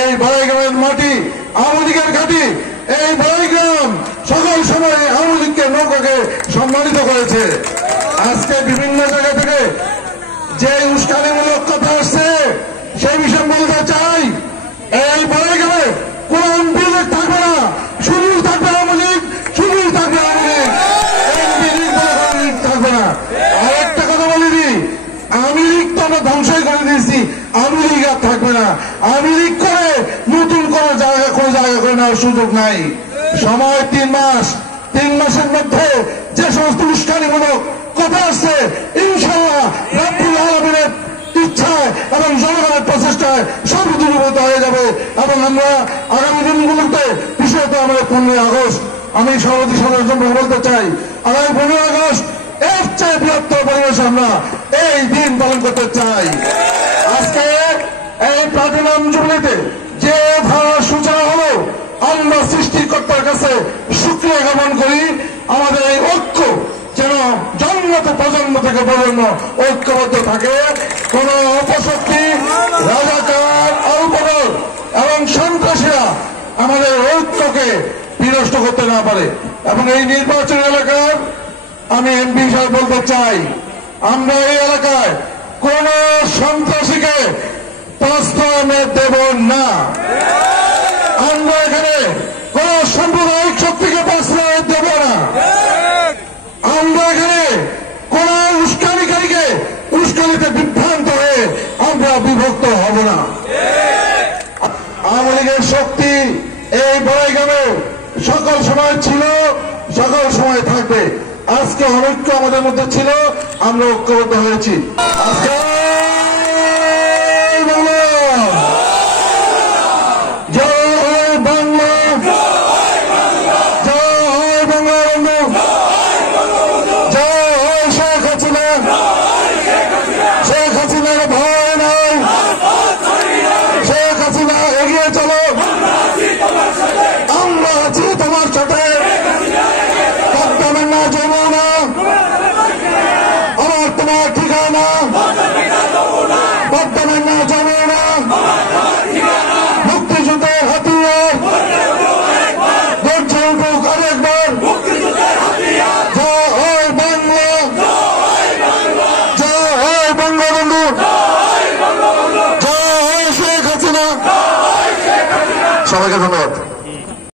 এই বড়াইগ্রামের মাটি আওয়ামী লীগের ঘাঁটি। এই বড়াইগ্রাম সকল সময় আওয়ামী লীগকে নৌকাকে সম্মানিত করেছে। আজকে বিভিন্ন জায়গা থেকে যে উস্কানিমূলক কথা আসছে সেই বিষয়ে বলতে চাই, এই বড়াইগ্রামে কোন এমপি লীগ থাকবে না, শুধু থাকবে আওয়ামী লীগ, শুধু থাকবে আওয়ামী লীগ, এমপি লীগ থাকবে না। আরেকটা কথা বলে দিই, আওয়ামী লীগ তো আমরা ধ্বংসই করে দিয়েছি, আওয়ামী লীগ আর থাকবে না। আওয়ামী লীগ করে নতুন কোনো জায়গা করে নেওয়ার সুযোগ নাই। সময় 3 মাস, 3 মাসের মধ্যে যে সমস্ত উস্কানিমূলক কথা আসছে ইনশাআল্লাহ রব্বুল আলামিনের ইচ্ছায় এবং জনগণের প্রচেষ্টায় সব দূরীভূত হয়ে যাবে। এবং আমরা আগামী দিনগুলোতে বিশেষত আমাদের 15 আগস্ট, আমি সভাপতি সদস্য বলতে চাই, আগামী 15 আগস্ট এর চেয়ে বৃহত্তর পরিবেশে আমরা এই দিন পালন করতে চাই। আজকে এই প্লাটিনাম জুবলিতে যে ধারা সূচনা হলো, আমরা সৃষ্টিকর্তার কাছে শুকরিয়া জ্ঞাপন করি। আমাদের এই ঐক্য যেন জন্মতে প্রজন্ম থেকে প্রজন্ম ঐক্যবদ্ধ থাকে, কোন অপশক্তি, রাজাকার, অল্পদল এবং সন্ত্রাসীরা আমাদের ঐক্যকে বিনষ্ট করতে না পারে। এবং এই নির্বাচনী এলাকার আমি এমপি হিসাবে বলতে চাই, আমরা এই এলাকায় কোন সন্ত্রাসীকে প্রশ্রয় দেব না। আমরা এখানে কোন সাম্প্রদায়িক শক্তিকে প্রশ্রয় দেব না। আমরা এখানে কোন উস্কানিকারীকে উস্কানিতে বিভ্রান্ত হয়ে আমরা বিভক্ত হব না। আওয়ামী লীগের শক্তি এই বড়াইগ্রামে সকল সময় ছিল, সকল সময় থাকবে। আজকে অনৈক্য আমাদের মধ্যে ছিল, আমরা ঐক্যবদ্ধ হয়েছি। আজকে মুক্তিযুদ্ধের হাতিয়ার গর্জে উঠুক আরেকবার, জয় বাংলা, জয় বঙ্গবন্ধু, জয় শেখ হাসিনা। সবাইকে ধন্যবাদ।